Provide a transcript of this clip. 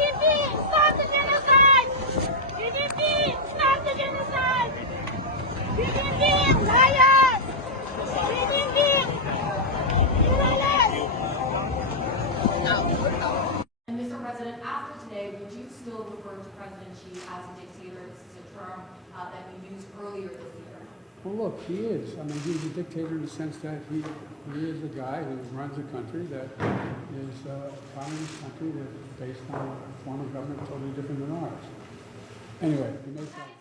Stop the genocide! PDP, stop the genocide! PDP, liars! PDP, Waterless! And Mr. President, after today, would you still refer to President Xi as a dictator? This is a term that we used earlier this year. Well, look, he is. I mean, he's a dictator in the sense that he is a guy who runs a country that is a communist country that is based on a form of government totally different than ours. Anyway, he makes that.